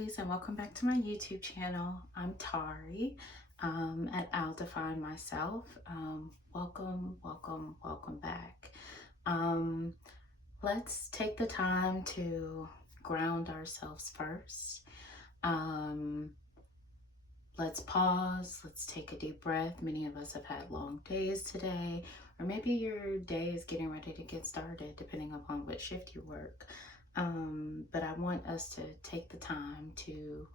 girlies, and welcome back to my YouTube channel. I'm Tari at I'll Define Myself. Welcome back. Um, let's take the time to ground ourselves first. Let's pause. Let's take a deep breath. Many of us have had long days today, or maybe your day is getting ready to get started, depending upon what shift you work. But I want us to take the time to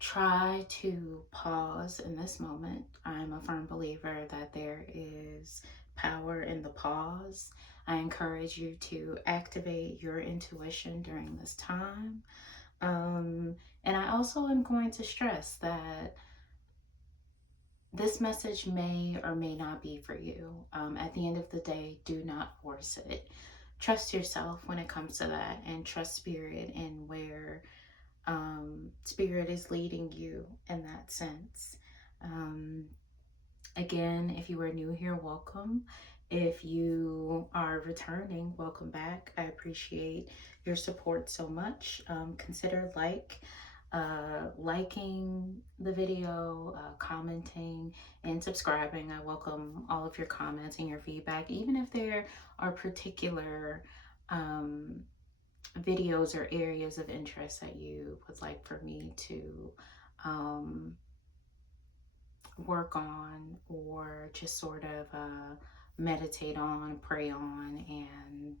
try to pause in this moment. I'm a firm believer that there is power in the pause. I encourage you to activate your intuition during this time. And I also am going to stress that this message may or may not be for you. At the end of the day, do not force it. Trust yourself when it comes to that, and trust spirit and where spirit is leading you in that sense. Again, if you are new here, welcome. If you are returning, welcome back. I appreciate your support so much. Consider liking the video, commenting, and subscribing. I welcome all of your comments and your feedback, even if there are particular videos or areas of interest that you would like for me to work on, or just sort of meditate on, pray on. And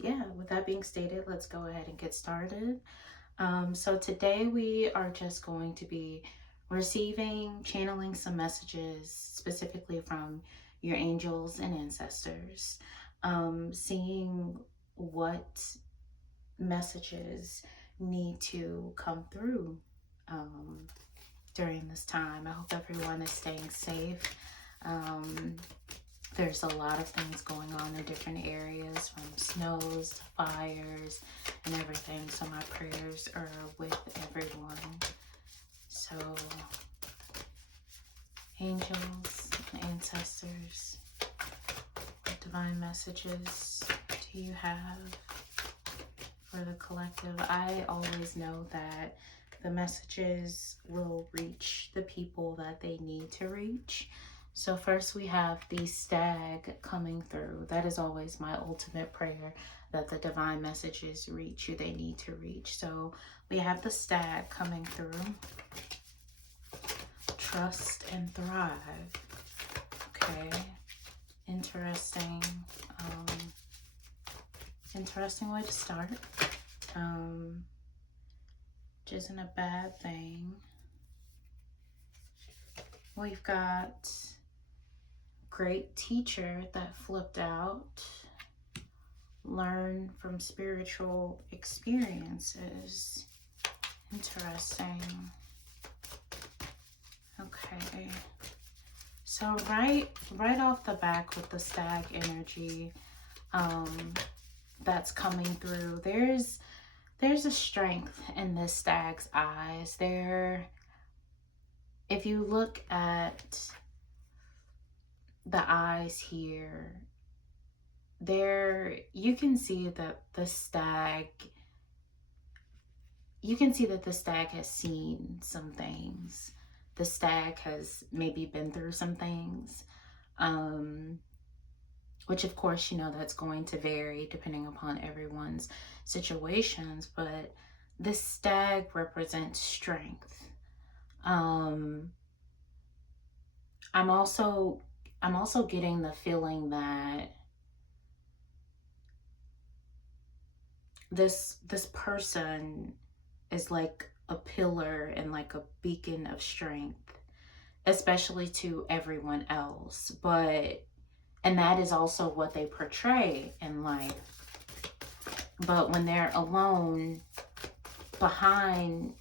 yeah, with that being stated, let's go ahead and get started. So today we are just going to be channeling some messages specifically from your angels and ancestors, seeing what messages need to come through during this time. I hope everyone is staying safe. There's a lot of things going on in different areas, from snows to fires and everything. So my prayers are with everyone. So angels and ancestors, what divine messages do you have for the collective? I always know that the messages will reach the people that they need to reach. So first we have the stag coming through. That is always my ultimate prayer, that the divine messages reach who they need to reach. So we have the stag coming through. Trust and thrive. Okay. Interesting. Interesting way to start. Which isn't a bad thing. We've got great teacher that flipped out. Learn from spiritual experiences. Interesting. Okay. So right off the back with the stag energy that's coming through, there's a strength in this stag's eyes. If you look at the eyes here, you can see that the stag has seen some things. The stag has maybe been through some things, which of course, that's going to vary depending upon everyone's situations, but this stag represents strength. I'm also getting the feeling that this person is like a pillar and like a beacon of strength, especially to everyone else. And that is also what they portray in life. But when they're alone behind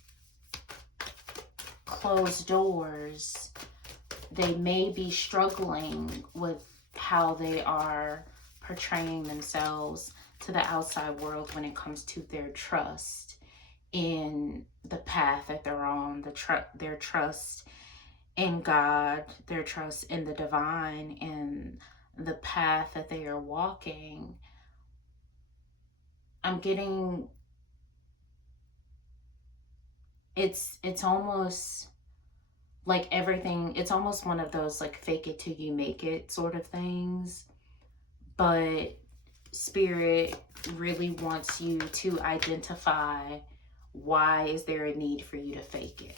closed doors, they may be struggling with how they are portraying themselves to the outside world when it comes to their trust in the path that they're on, their trust in God, their trust in the divine, and the path that they are walking. I'm getting it's almost like everything, it's almost one of those like fake it till you make it sort of things. But Spirit really wants you to identify, why is there a need for you to fake it?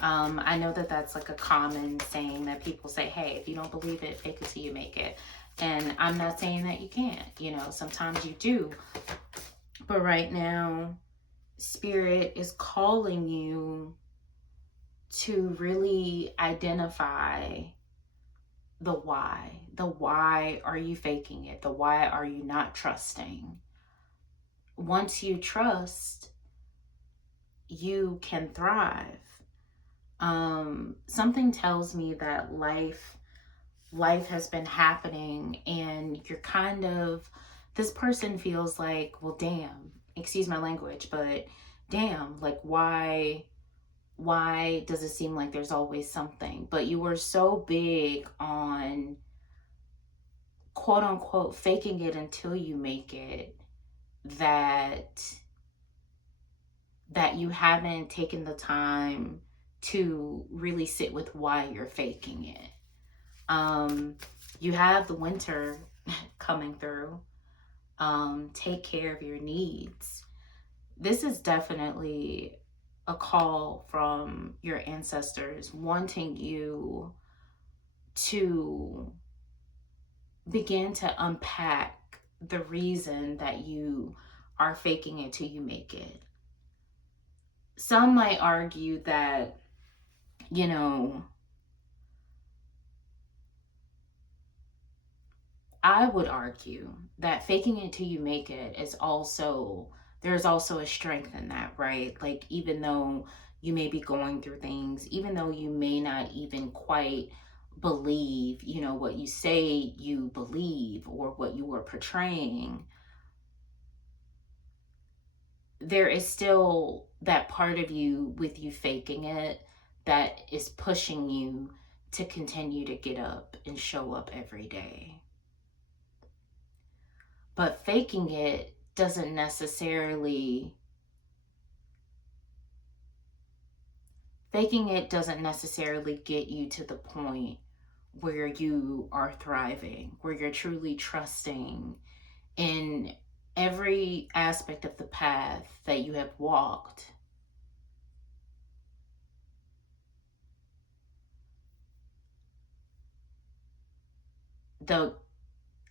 I know that that's like a common saying that people say, hey, if you don't believe it, fake it till you make it. And I'm not saying that you can't, you know, sometimes you do. But right now, Spirit is calling you to really identify the why. The why are you faking it? The why are you not trusting? Once you trust, you can thrive. Something tells me that life has been happening, and you're kind of, this person feels like, well, damn, excuse my language, but damn, like why does it seem like there's always something? But you were so big on quote unquote faking it until you make it, that you haven't taken the time to really sit with why you're faking it. You have the winter coming through. Take care of your needs. This is definitely a call from your ancestors wanting you to begin to unpack the reason that you are faking it till you make it. Some might argue that, you know, I would argue that faking it till you make it is also, there's also a strength in that, right? Like, even though you may be going through things, even though you may not even quite believe, you know, what you say you believe or what you are portraying, there is still that part of you with you faking it that is pushing you to continue to get up and show up every day. But faking it doesn't necessarily get you to the point where you are thriving, where you're truly trusting in every aspect of the path that you have walked. The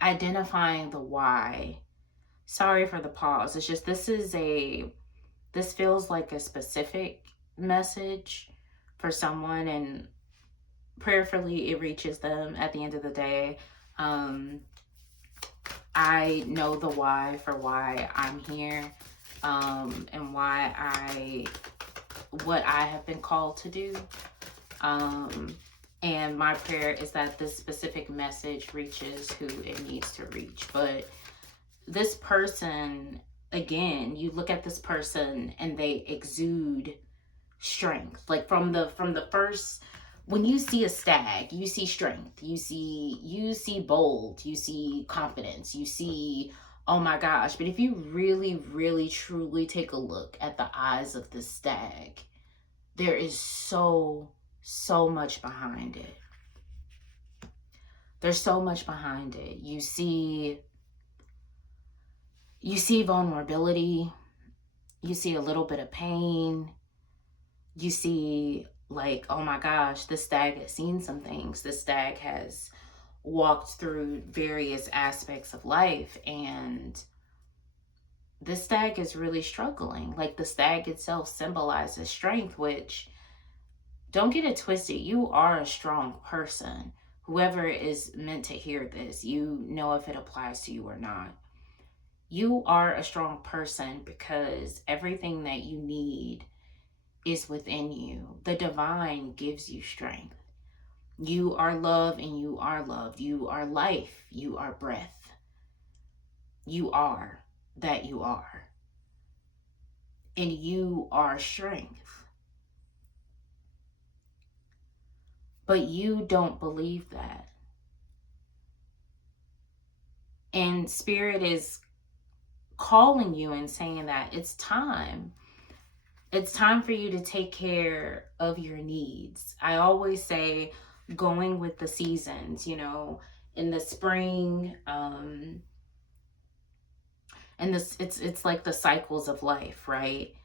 identifying the why. Sorry for the pause. It's just, this feels like a specific message for someone, and prayerfully it reaches them at the end of the day. I know the why for why I'm here, and what I have been called to do. And my prayer is that this specific message reaches who it needs to reach. But this person, again, you look at this person and they exude strength. Like from the first, when you see a stag, you see strength, you see bold, you see confidence, you see, oh my gosh. But if you really, really, truly take a look at the eyes of this stag, there is so much behind it. There's so much behind it. You see vulnerability. You see a little bit of pain. You see, like, oh my gosh, this stag has seen some things. This stag has walked through various aspects of life, and this stag is really struggling. Like, the stag itself symbolizes strength, which, don't get it twisted, you are a strong person. Whoever is meant to hear this, you know if it applies to you or not. You are a strong person because everything that you need is within you. The divine gives you strength. You are love and you are loved. You are life. You are breath. You are that you are. And you are strength. But you don't believe that. And Spirit is calling you and saying that it's time It's time for you to take care of your needs. I always say going with the seasons, in the spring, and this it's like the cycles of life, right?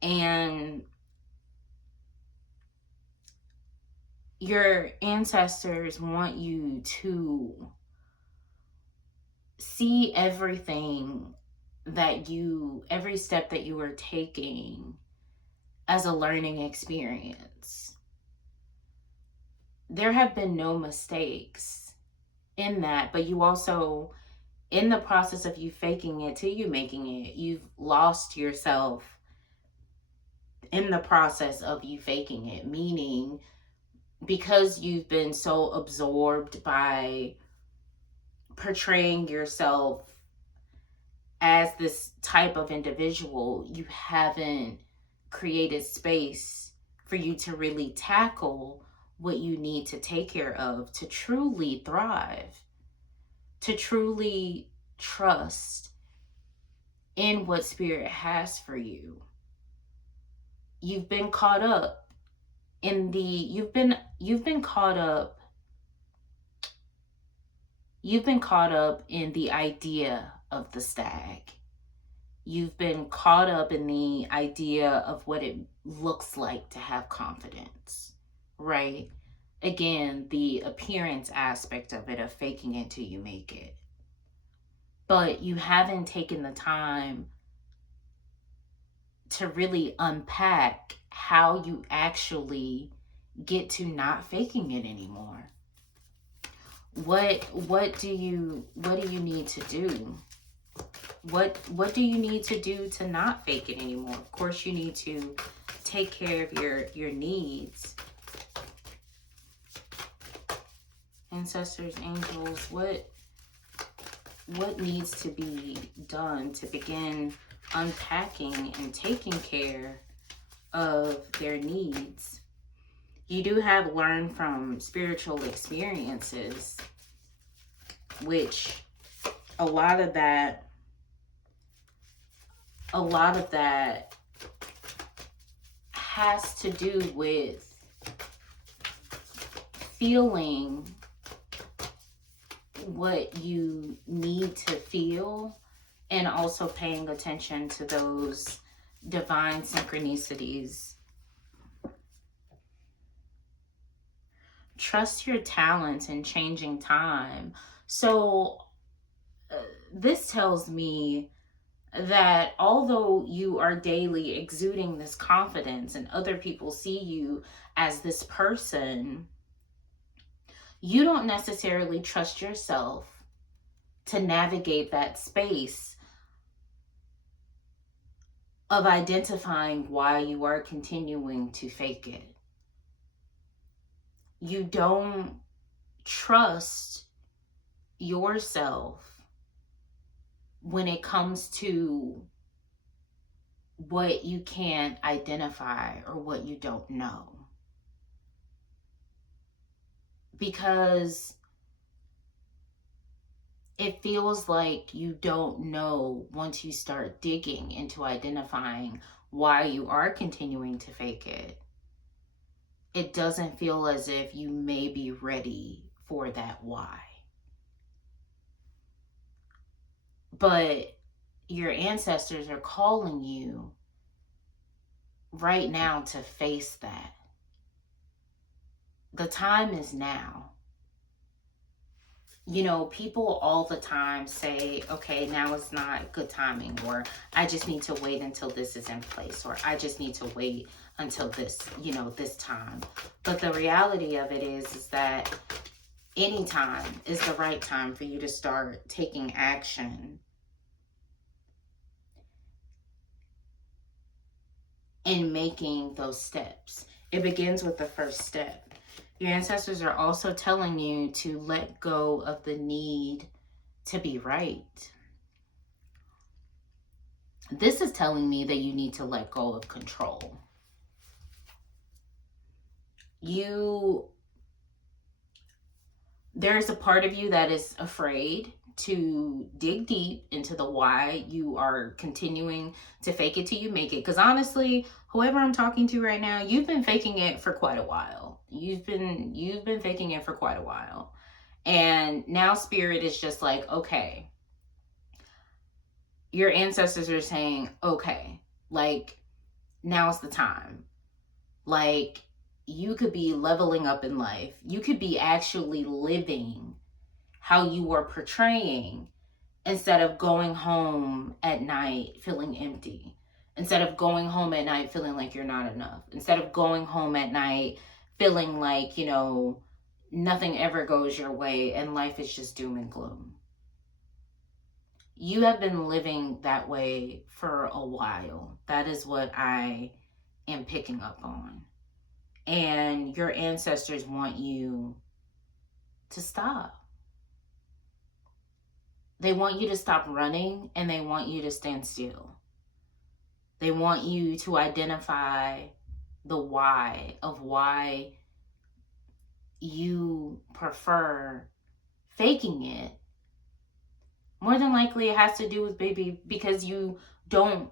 And your ancestors want you to see everything every step that you are taking as a learning experience. There have been no mistakes in that, but you also, in the process of you faking it till you making it, you've lost yourself in the process of you faking it, meaning because you've been so absorbed by portraying yourself as this type of individual, you haven't created space for you to really tackle what you need to take care of to truly thrive, to truly trust in what spirit has for you. You've been caught up in the you've been caught up in the idea of the stag. You've been caught up in the idea of what it looks like to have confidence, right? Again, the appearance aspect of it, of faking it till you make it. But you haven't taken the time to really unpack how you actually get to not faking it anymore. What do you need to do? What do you need to do to not fake it anymore? Of course, you need to take care of your needs. Ancestors, angels, what needs to be done to begin unpacking and taking care of their needs? You do have learned from spiritual experiences, which a lot of that has to do with feeling what you need to feel, and also paying attention to those divine synchronicities. Trust your talents in changing time. So this tells me that although you are daily exuding this confidence and other people see you as this person, you don't necessarily trust yourself to navigate that space of identifying why you are continuing to fake it. You don't trust yourself when it comes to what you can't identify or what you don't know. Because it feels like you don't know once you start digging into identifying why you are continuing to fake it. It doesn't feel as if you may be ready for that why. But your ancestors are calling you right now to face that. The time is now. People all the time say, okay, now is not good timing, or I just need to wait until this is in place, or I just need to wait until this, this time. But the reality of it is that any time is the right time for you to start taking action and making those steps. It begins with the first step. Your ancestors are also telling you to let go of the need to be right. This is telling me that you need to let go of control. There's a part of you that is afraid to dig deep into the why you are continuing to fake it till you make it. Because honestly, whoever I'm talking to right now, you've been faking it for quite a while. You've been faking it for quite a while. And now spirit is just like, okay, your ancestors are saying, okay, like, now's the time. Like, you could be leveling up in life. You could be actually living how you were portraying, instead of going home at night feeling empty. Instead of going home at night feeling like you're not enough. Instead of going home at night feeling like, nothing ever goes your way and life is just doom and gloom. You have been living that way for a while. That is what I am picking up on. And your ancestors want you to stop. They want you to stop running, and they want you to stand still. They want you to identify the why of why you prefer faking it. More than likely, it has to do with because you don't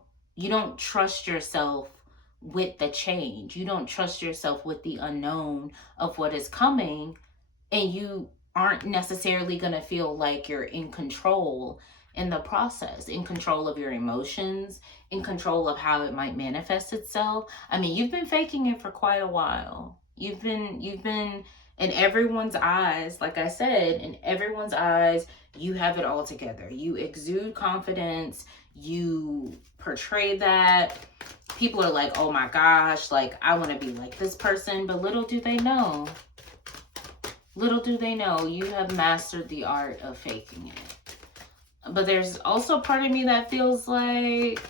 trust yourself with the change. You don't trust yourself with the unknown of what is coming, and you aren't necessarily going to feel like you're in control in the process, in control of your emotions, in control of how it might manifest itself. I mean, you've been faking it for quite a while. You've been in everyone's eyes, like I said, in everyone's eyes, you have it all together. You exude confidence. You portray that. People are like, oh my gosh, like, I want to be like this person. But little do they know, you have mastered the art of faking it. But there's also part of me that feels like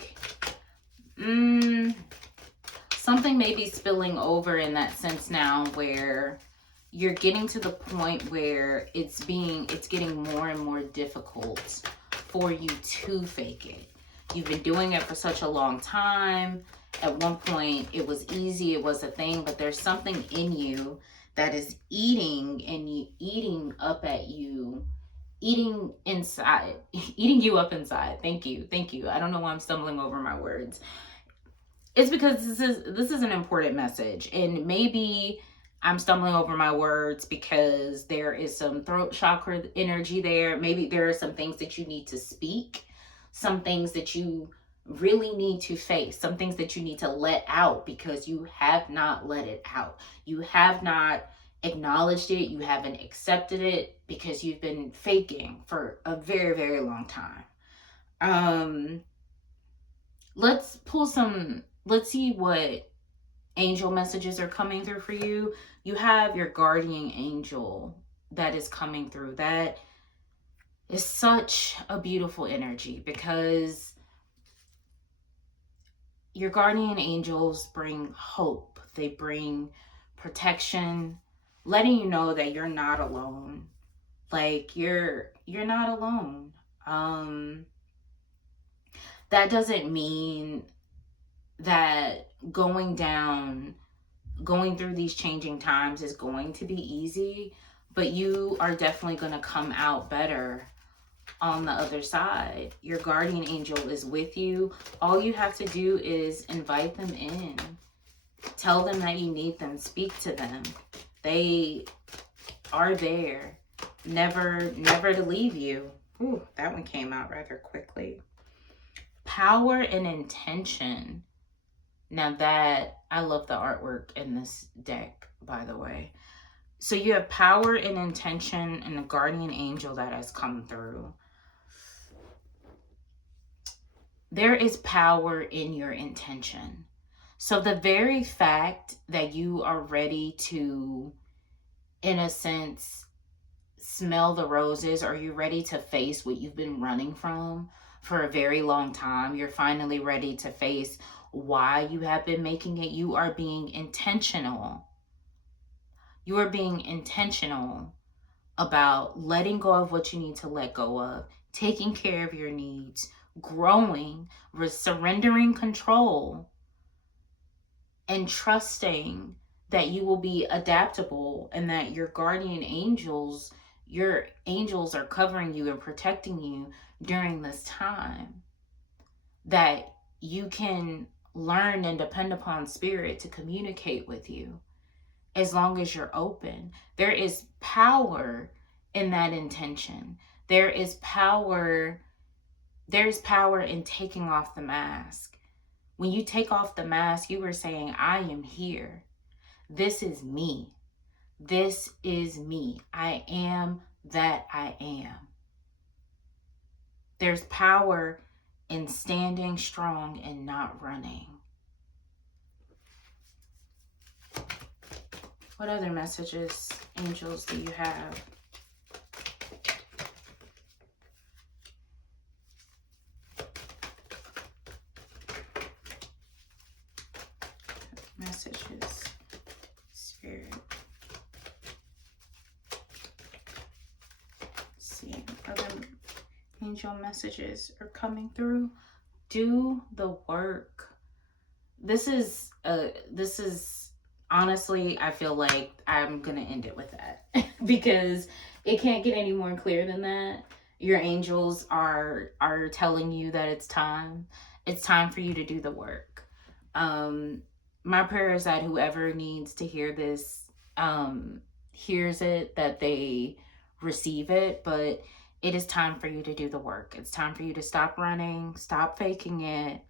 something may be spilling over in that sense now, where you're getting to the point where it's getting more and more difficult for you to fake it. You've been doing it for such a long time. At one point, it was easy, it was a thing, but there's something in you that is eating up at you, eating you up inside. Thank you. I don't know why I'm stumbling over my words. It's because this is an important message, and maybe I'm stumbling over my words because there is some throat chakra energy there. Maybe there are some things that you need to speak, some things that you really need to face, some things that you need to let out because you have not let it out. You have not acknowledged it. You haven't accepted it because you've been faking for a very, very long time. Let's see what angel messages are coming through for you. You have your guardian angel that is coming through. That is such a beautiful energy, because your guardian angels bring hope. They bring protection, letting you know that you're not alone. Like, you're not alone. That doesn't mean that going through these changing times is going to be easy, but you are definitely going to come out better on the other side. Your guardian angel is with you. All you have to do is invite them in. Tell them that you need them. Speak to them. They are there, never to leave you. Ooh, that one came out rather quickly. Power and intention. Now that, I love the artwork in this deck, by the way. So you have power and intention and the guardian angel that has come through. There is power in your intention. So the very fact that you are ready to, in a sense, smell the roses, or you're ready to face what you've been running from for a very long time, you're finally ready to face why you have been making it. You are being intentional. You are being intentional about letting go of what you need to let go of, taking care of your needs, growing, surrendering control, and trusting that you will be adaptable and that your guardian angels your angels are covering you and protecting you during this time, that you can learn and depend upon spirit to communicate with you as long as you're open. There is power in that intention. There's power in taking off the mask. When you take off the mask, you are saying, I am here. This is me. This is me. I am that I am. There's power in standing strong and not running. What other messages, angels, do you have? Messages, spirit. Let's see, other angel messages are coming through. Do the work. This is honestly, I feel like I'm gonna end it with that because it can't get any more clear than that. Your angels are telling you that it's time. It's time for you to do the work. My prayer is that whoever needs to hear this hears it, that they receive it, but it is time for you to do the work. It's time for you to stop running, stop faking it.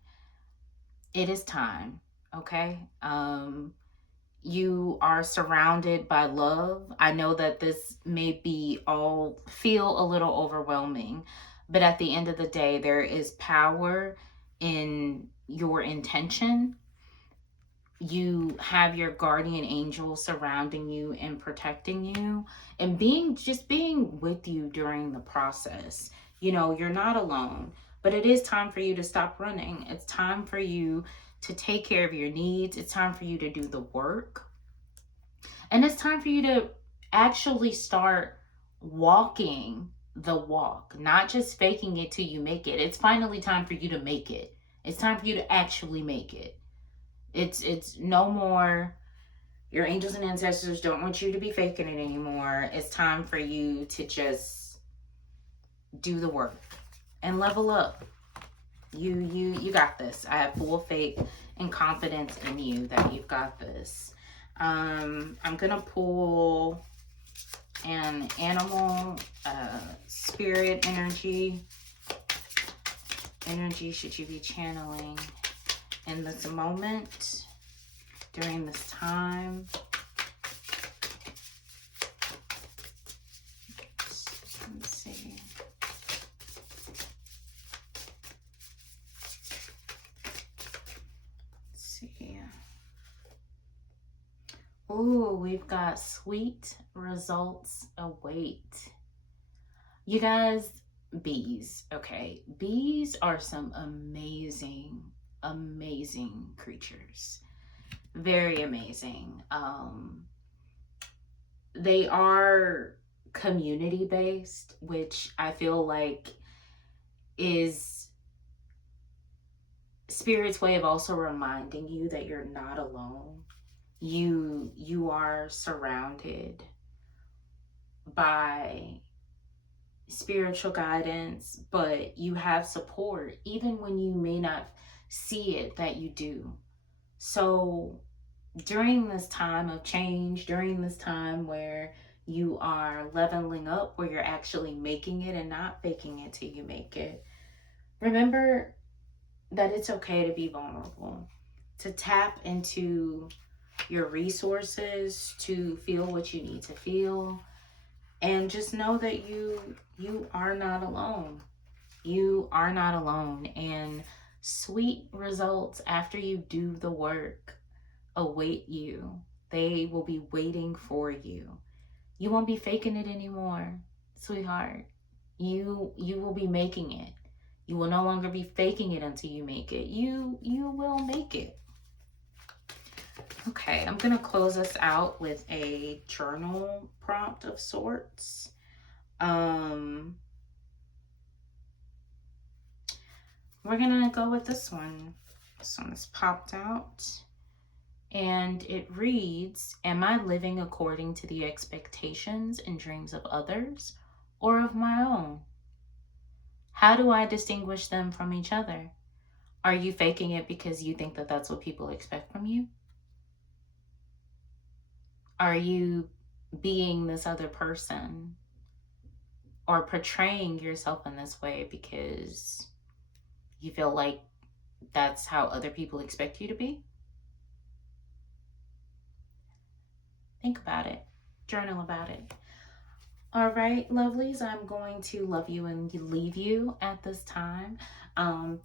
It is time, okay? You are surrounded by love. I know that this may feel a little overwhelming, but at the end of the day, there is power in your intention. You have your guardian angel surrounding you and protecting you and being with you during the process. You know, you're not alone, but it is time for you to stop running. It's time for you to take care of your needs. It's time for you to do the work. And it's time for you to actually start walking the walk, not just faking it till you make it. It's finally time for you to make it. It's time for you to actually make it. It's no more. Your angels and ancestors don't want you to be faking it anymore. It's time for you to just do the work and level up. You got this. I have full faith and confidence in you that you've got this. I'm gonna pull an animal, spirit energy should you be channeling in this moment, during this time. Let's see. Oh, we've got sweet results await. You guys, bees, okay? Bees are some amazing creatures. Very amazing. They are community based, which I feel like is Spirit's way of also reminding you that you're not alone. You are surrounded by spiritual guidance, but you have support even when you may not see it, that you do. So during this time of change, during this time where you are leveling up, where you're actually making it and not faking it till you make it, remember that it's okay to be vulnerable, to tap into your resources, to feel what you need to feel, and just know that you are not alone. You are not alone, and sweet results after you do the work await you. They will be waiting for you. You won't be faking it anymore, sweetheart. You will be making it. You will no longer be faking it until you make it. You will make it. Okay, I'm gonna close us out with a journal prompt of sorts. We're gonna go with this one. This one has popped out. And it reads, am I living according to the expectations and dreams of others or of my own? How do I distinguish them from each other? Are you faking it because you think that that's what people expect from you? Are you being this other person or portraying yourself in this way because you feel like that's how other people expect you to be? Think about it. Journal about it. All right, lovelies, I'm going to love you and leave you at this time.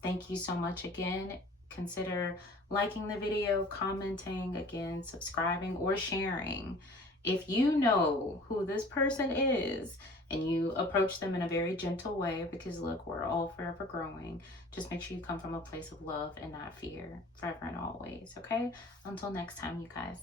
Thank you so much again. Consider liking the video, commenting, again, subscribing, or sharing. If you know who this person is and you approach them in a very gentle way, because look, we're all forever growing, just make sure you come from a place of love and not fear, forever and always, okay? Until next time, you guys.